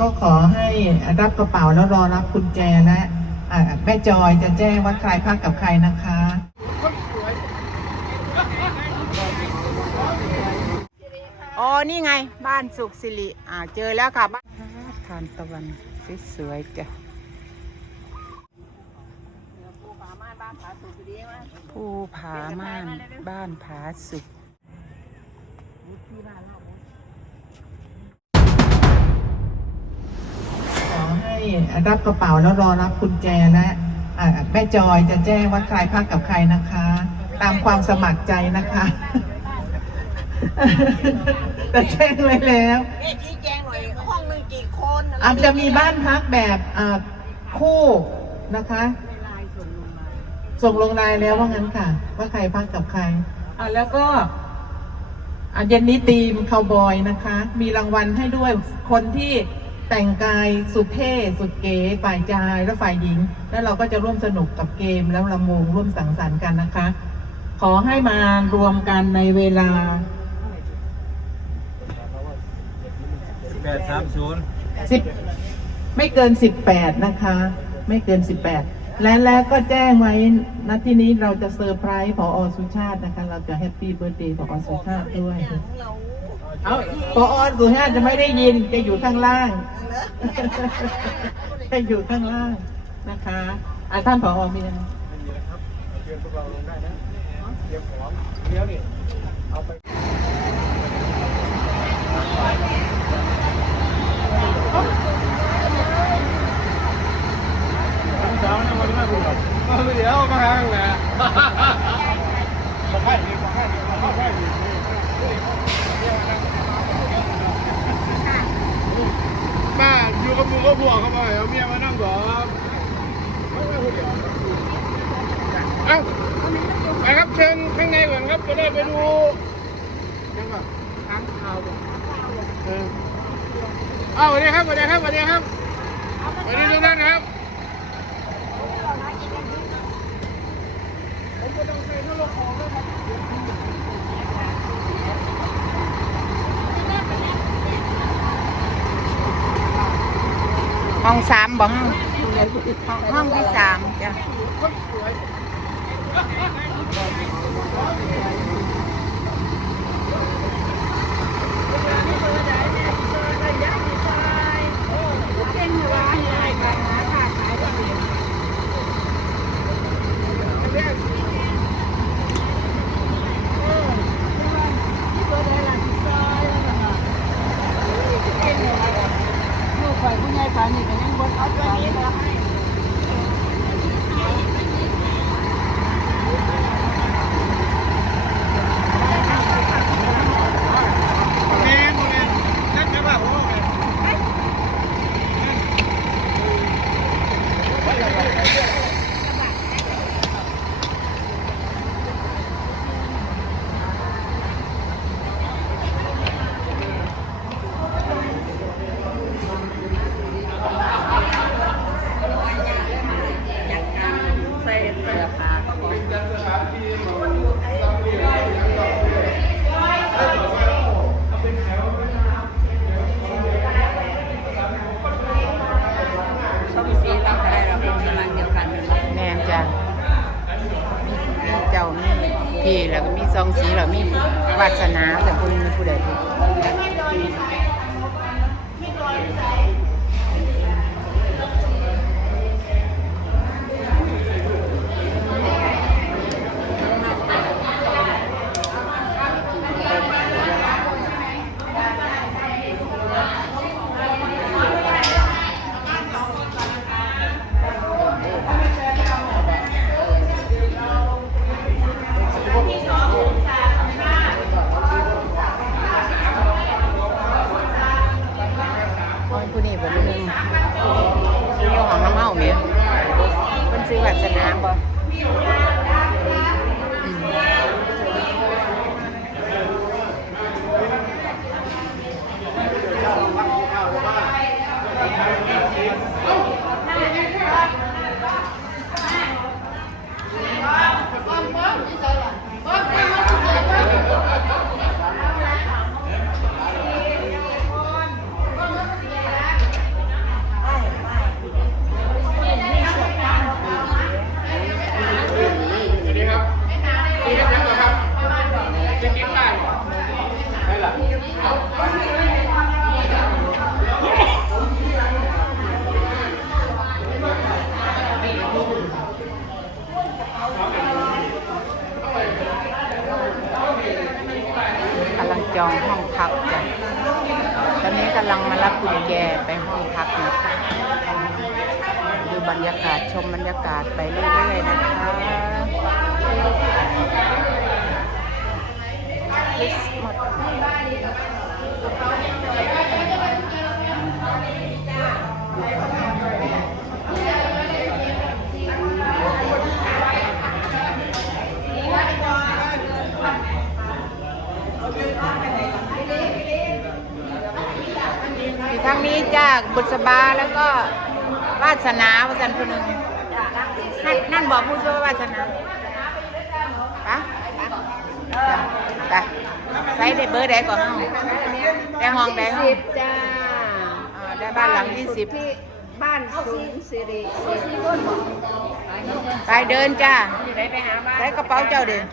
ก็ขอให้รับกระเป๋าแล้วรอรับกุญแจและอ่าแม่จอยจะแจ้งว่าใครพักกับใครนะคะอ๋อนี่ไงบ้านสุขสิริอ่าเจอแล้วค่ะบ้านทานตะวันสวยๆจ้ะภูผาม่านบ้านผาสุข อให้รับกระเป๋าแล้วรอรับกุญแจและอ่าแม่จอยจะแจ้งว่าใครพักกับใครนะคะ ตามความสมัครใจนะคะแต่แจ้งไว้แล้วนี่ชี้แจงหน่อยห้องหนึ่งกี่คนอาจจะมีบ้านพักแบบอ่าคู่นะคะส่งลงรายแล้วว่างั้นค่ะ ว่าใครพักกับใครอ่าแล้วก็อะเย็นนี้ทีมคาวบอยนะคะ มีรางวัลให้ด้วยคนที่ แต่งกายสุดเท่สุดเก๋ฝ่ายชายและฝ่ายหญิง แล้วเราก็จะร่วมสนุกกับเกมแล้วลำวงร่วมสังสรรค์กันนะคะ ขอให้มารวมกันในเวลาแปดสามศูนย์สิบไม่เกินสิบแปดนะคะ ไม่เกินสิบแปดและแล้วก็แจ้งไว้ณที่นี้เราจะเซอร์ไพรส์พออสุชาตินะคะ เราจะแฮปปี้เบิร์ดเดย์พออสุชาติด้วยเเอาปออนสุชาติจะไม่ได้ยินจะอยู่ข้างล่าง จะอยู่ข้างล่างนะคะอะท่านผอมีอะไรเชิญพวกเราลงได้นะเตรียมของเลี้ยวนี่เอาไปสาวนะวันนี้มาดูหรอเดี๋ยวมาข้างแหละมาให้ดีมาให้ดีมาให้ดีป้าอยู่กับมือก็บวกเข้าไปเอาเมียมานั่งก่อนเอ้าไปครับเชิญข้างในก่อนครับจะได้ไปดูยังก่อนค้างข่าวเออเอ้าสวัสดีครับสวัสดีครับสวัสดีครับสวัสดีทุกท่านครับ ห้องสามบองห้องที่สามจ้ะ กำลังจองห้องพักจ้ะตอนนี้กำลังมารับกุญแจไปห้องพักนะคะดูบรรยากาศชมบรรยากาศไปเรื่อยๆนะคะ คริสต์มาสอยู่ทางนี้จากบุษบาแล้วก็วาสนาวาสันคนหนึ่งนั่นนั่นบอกผู้ช่วยวาสนาปะปะ ใส่ได้เบอร์ใดก่อนห้องได้ห้องใดห้องสิบจ้าอ่าได้บ้านหลังที่สิบที่บ้านสูงสิริสิริไปเดินจ้าอยู่ไหนไปหาบ้านใส่กระเป๋าเจ้าเดิน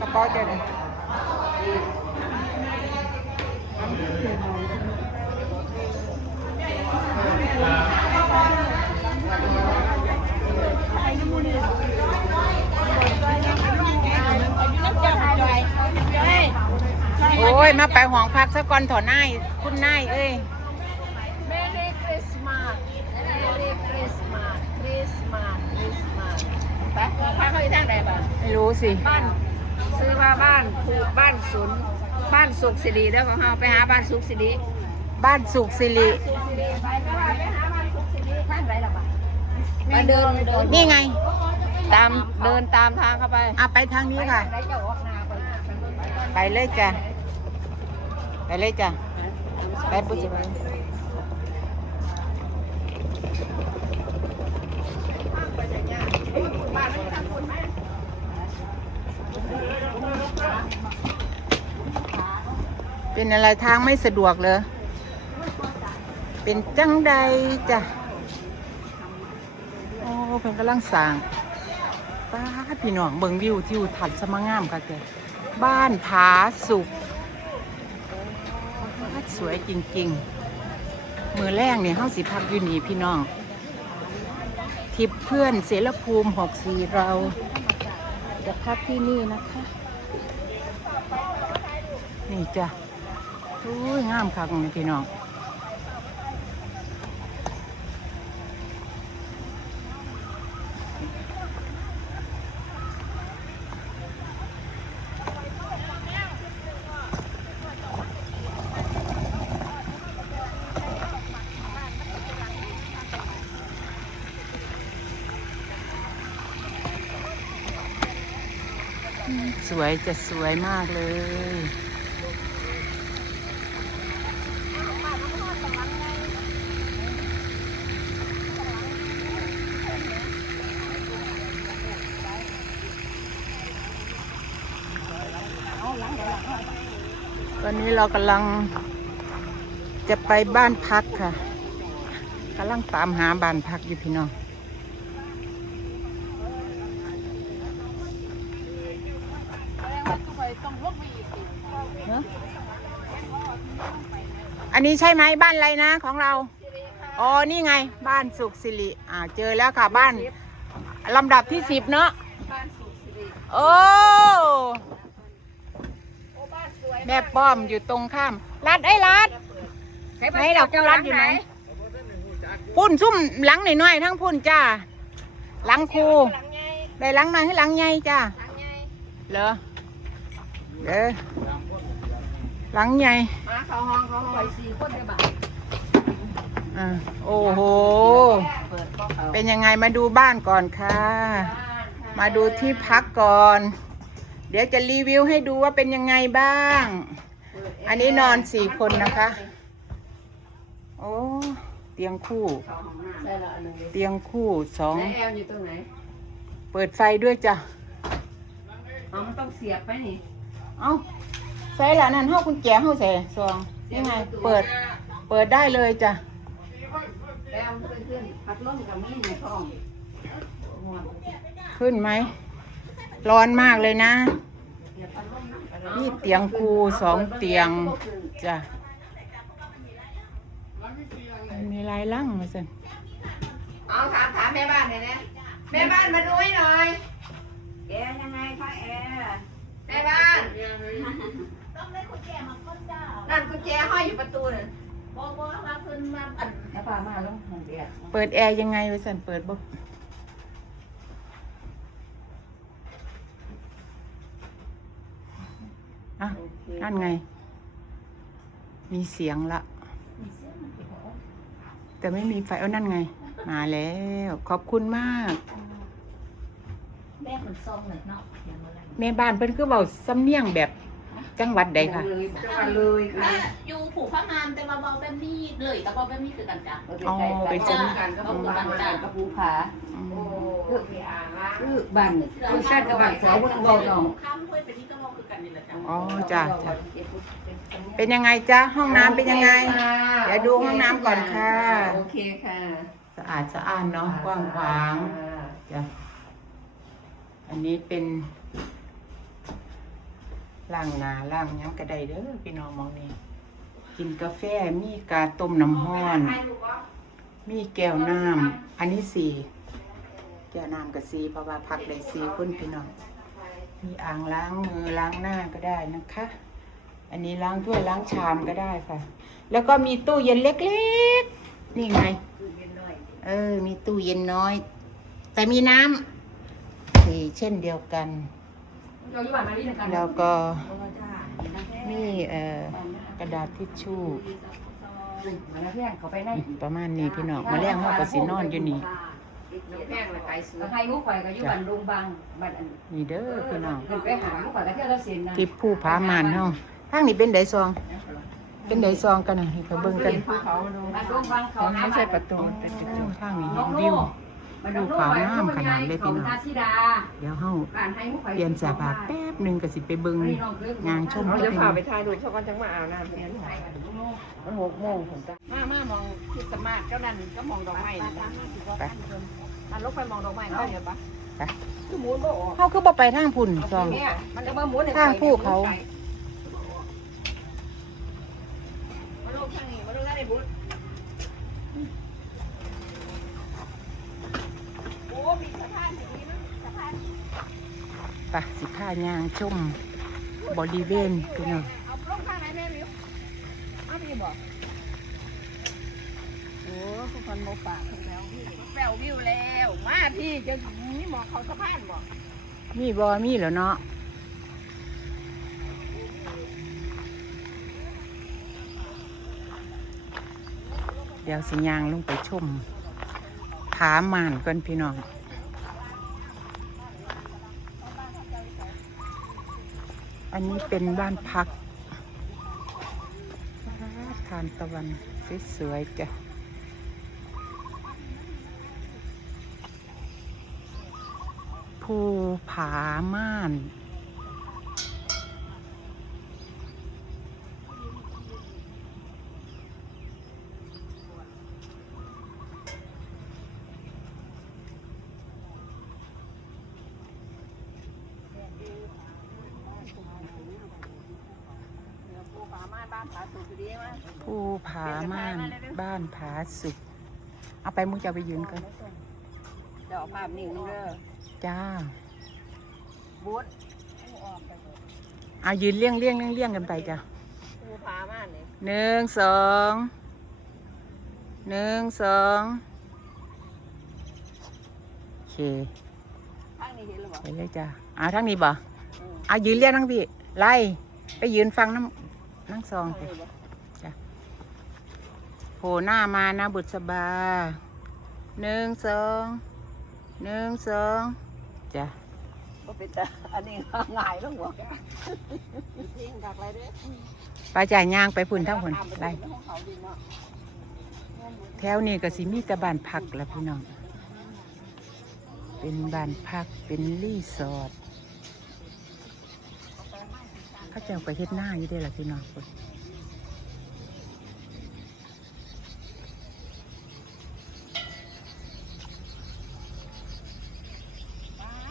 กระเป๋าเจ้าเดิน โอ้ย มาไปห้องพักซะก่อนถอนนายคุณนายเอ้ยเมรี่คริสต์มาสเมรี่คริสต์มาสคริสต์มาสคริสต์มาสไปพาเขาอยู่ทางไหนบ้างไม่รู้สิ บ้าน ซื้อมาบ้านผูกบ้านศูนย์บ้านสุขสิริแล้วของเราไปหาบ้านสุขสิริบ้านสุขสิริ สุขสิริไปก็ว่าไปหาบ้านสุขสิริท่านไหนล่ะบ้างไปเดินเดินนี่ไง ตามเดินตามทางเข้าไป อะไปทางนี้ค่ะ ไหนจะออกนาไป ไปเลยจ้ะ ไปเลยจ้ะ ไปบุษบาเป็นอะไรทางไม่สะดวกเลยเป็นจังใดจ้ะ โอ้เพิ่นกำลังสร้างป้าพี่น้องเบิ่งวิวทิวทัศน์สมงามค่ะแกบ้านผาสุก สวยจริง ๆ มือแรกเนี่ยห้องสิพักอยู่นี่พี่น้อง ทิพเพื่อนเสรภูมิหกสีเรา จะพักที่นี่นะคะ นี่จ้ะโอ้ยงามค่ะคุณพี่น้อง สวยจะสวยมากเลย ตอนนี้เรากำลังจะไปบ้านพักค่ะกำลังตามหาบ้านพักอยู่พี่น้อง นนี้ใช่ไหมบ้านอะไรนะของเรา อ๋อ นี่ไงบ้านสุขสิริ อ่า เจอแล้วค่ะบ้านลำดับที่สิบเนาะบ้านสุขสิริโอ้โอ้บ้านสวยแม่ป้อมอยู่ตรงข้าม รัดไอ้ยรัดไหนดอกกุหลาบอยู่ไหนพุ่นซุ่มหลังหน่อยๆทั้งพุ่นจ้าหลังคูหลังไงได้หลังหน่อยให้หลังใหญ่จ้าหลังไงเหรอเด้อ หลังใหญ่มาเขาห้องเขาห้องไปสี่คนได้บ่าอ่าโอ้โห เปิดก็เขาเป็นยังไงมาดูบ้านก่อนค่ะ มาดูที่พักก่อน เดี๋ยวจะรีวิวให้ดูว่าเป็นยังไงบ้างอันนี้นอนสี่คนนะคะ โอ้เตียงคู่ได้ละอันหนึงเตียงคู่สองไหนแอลอยู่ตรงไหนเปิดไฟด้วยจ้ะอ๋อมันต้องเสียบไปนี่ เอา ใส่ละนั่นห้ากุญแจห้าใส่ซองยังไงเปิด เปิดได้เลยจ้ะแอลมันขึ้นขึ้นพัดลมกับมีในท้องขึ้นไหม ร้อนมากเลยนะเดี๋ยวพัดลมนั่งไปนี่เตียงคู่สองเตียงจ้ะมันมีลายลั่งมาสิเอาถามถามแม่บ้านหน่อยนะแม่บ้านมาดูให้หน่อยแอร์ยังไงคะแอร์ แม่บ้านต้องได้กุญแจมาก้นเจ้านั่นกุญแจห้อยอยู่ประตูน่ะบบอกว่าเพิ่นมาอันแล้วพามาแล้วห้องเดียเปิดแอร์ยังไงวะสันเปิดบ่อะนั่นไง มีเสียงละ แต่ไม่มีไฟเอานั่นไง มาแล้ว ขอบคุณมากแม่คนซองเลยเนาะอย่างอะไรแม่บ้านเพิ่นคือเบาสำเนียงแบบจังหวัดใดค่ะ เลยจังหวัดเลยค่ะก็อยู่ผูกพระงามแต่ว่าเบาแบบนี้เลยแต่เบาแบบนี้คือกันจ้ะ อ๋อไปเจอ กันก็เอาประคือมากัณนจ้ะกระปูผาอืมโอ้มีอ่างล้างคือบันคือแซ่บกับบันสาวคนบอกน้องข้ามห้วยไปนี่ก็เบาคือกันนี่แหละจ้ะอ๋อจ้ะจ้ะเป็นยังไงจ๊ะห้องน้ำเป็นยังไง เดี๋ยวดูห้องน้ำก่อนค่ะ โอเคค่ะ สะอาดสะอ้านเนาะกว้างขวางจ้ะ อันนี้เป็นล่างหนาล่างยังกระไดเด้อพี่น้องมองนี่กินกาแฟมีกาต้มน้ำห้อน มีแก้วน้ำอันนี้สีแก้วน้ำกับสีเพราะว่าพักได้สีคนพี่น้องมีอ่างล้างมือล้างหน้าก็ได้นะคะ อันนี้ล้างถ้วยล้างชามก็ได้ค่ะ แล้วก็มีตู้เย็นเล็กๆ นี่ไง เออ มีตู้เย็นน้อย แต่มีน้ำ สีเช่นเดียวกัน แล้วก็มีเอ่อกระดาษทิชชู่มาแล้วเพื่อนเขาไปไหนประมาณนี้พี่น้องมาแล้งห้องก็สินอนอยู่นี่แพงละไก่เสือให้มุกข่อยก็อยู่บ้านลุงบางบ้านอันนี่เด้อพี่น้องขึ้นไปหามุกข่อยก็เที่ยวละเสียนนะที่ผู้ผามานเฮาทางนี้เป็นไดซอง เป็นไดซองกันนะให้เขาเบิ่งกันบ้านลุงบางเขาไม่ใช่ประตูทางนี้เห็ นวิวดูขาวงามขนาดเลยพี่น้องนาธิดาเดี๋ยวเฮาบ้านให้มุกข่อยเปลี่ยนเสื้อผ้าแป๊บหนึงก็สิไปเบิ่งงานชมเราพี่จะน้พาองไปถ่ายรูปเขาก็จังมาอาบน้ำเนี่ยมันหกโมงผมจ้ะมามามองที่สมาร์ทเจ้านั่นก็มองดอกไม้นะไปมันลงไปมองดอกไม้เขาเดี๋ยวปะไปคือหมุนบ่ออกเฮาคือบ่ไปทางพุ่นซองเนี่ยมันจะมาหมุนทางผู้เขา มาลงทางนี้มาลงทางนี้บุญโอ้มีสะพานอย่างนี้มั้งสะพาน ไปสิพายางชมบริเวณพี่น้องเอาลงทางไหนแม่วิวเอาพี่บอกโอ้ทุกคนโมปากแล้วพี่แปลวิวแล้ว มาพี่จะนี่มองเขาสะพานบอกมีบ่มีแล้วเนาะเดี๋ยวสิยางลงไปชมผามานก่อนพี่น้อง นนี้เป็นบ้านพักทานตะวันสวยๆจ้ะภูผาม่าน ผู้ป่าไม้บ้าน ผาสุกอยู่ดีมั้ยภูผาม่านบ้านผาสุก เอาไปมุกจะเอาไปยืนกันเดี๋ยวเอาภาพนิ่งนึงเด้อจ้าบูธเอายืนเลี่ยงเลี่ยงเลี่ยงเลี่ยงกันไปจ้ะผู้พามาเนี่ยหนึ่งสองหนึ่งสองโอเคทางนี้เห็นหรือเปล่าไปเลยจ้ะเอาทั้งนี้บ่เอายืนเลี่ยงทั้งพี่ไล่ไปยืนฟังน้ำ นั่งซองไปโผล่หน้ามานะบุษบาหนึ่งสองหนึ่งสองจ้ะก็เป็นแต่อันนี้ง่ายแล้วหัวทิ้งกักอะไรเด้อไปจ่ายยางไปพุ่นทั้งพุ่นไล่ห้องเขาดีเนาะแถวนี้ก็สิมีแต่บ้านพักแหละพี่น้อง เป็นบ้านพักเป็นรีสอร์ทเขาเจ้าก็เฮ็ดหน้าอยู่ได้ล่ะพี่น้องคน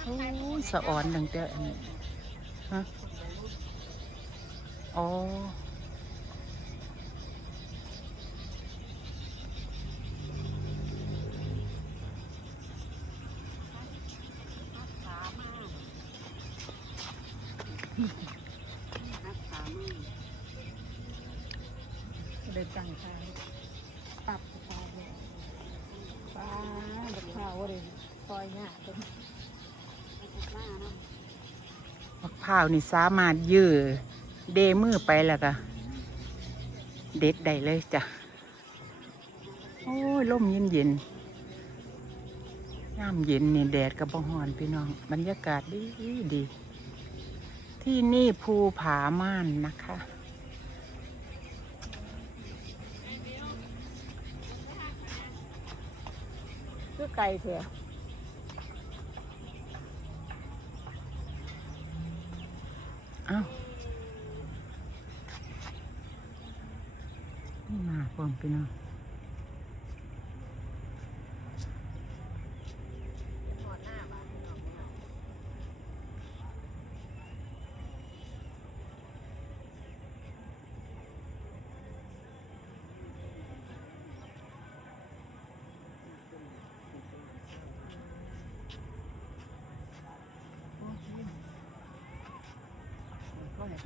โอ้สะอ่อนดังเจ้าอันนี้ฮะอ๋อ เลยจังค่ะปรับปลาปลาบักพาวเลยซอยหน้าตรงบักพร้านี่สามารถยื้อเดมือไปแล้วก็เด็ดได้เลยจ้ะ โอ้ยลมเย็นเย็นน้ำเย็นนี่แดดกับบองหอนพี่น้อง บรรยากาศดีดี ที่นี่ภูผาม่านนะคะ คือไก่เถอะอ้าวนี่มาพร้อมพี่น้อง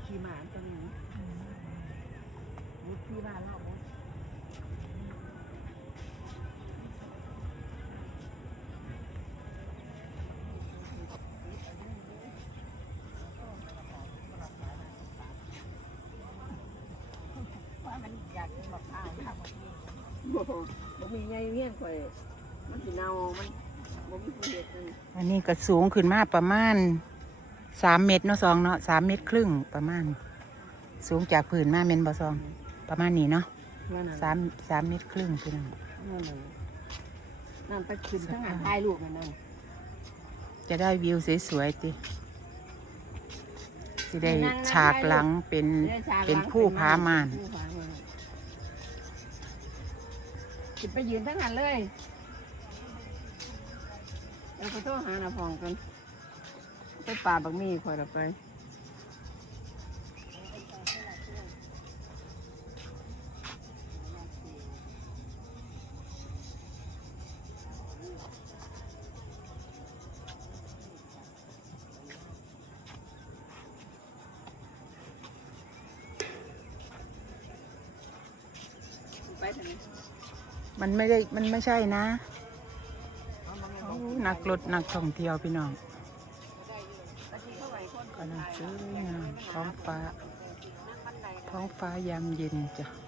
ขี่หมาตรงนี้มุดขี่หมาเราว่ามันอยากกินมะพร้าวค่ะบ่บ่มีไงเงี้ยข่อยมันสิเนามันบ่มีผู้เฮ็ดเลยอันนี้ก็สูงขึ้นมาประมาณ สามเมตรเนาะซองเนาะสามเมตรครึ่งประมาณ สูงจากพื้นมาเมนบ่ซอง ประมาณนี้เนาะนั่นน่ะสามสามเมตรครึ่งพี่น้องนั่นน่ะนั่นไปขึ้นทั้งอ่านถ่ายรูปนั่นน่ะจะได้วิวสวยๆติสิได้ฉากหลังเป็นเป็นผู้พามานผู้ผามานสิไปยืนทั้งนั้นเลยแล้วก็โทรหาหน้าพองกัน ไปป่าบักมีคอยเราไปไปทางนี้มันไม่ได้ มันไม่ใช่นะโอ้นักรถนักท่องเที่ยวพี่น้องกำลัง สวยงามท้องฟ้า ท้องฟ้ายามเย็นจ้ะ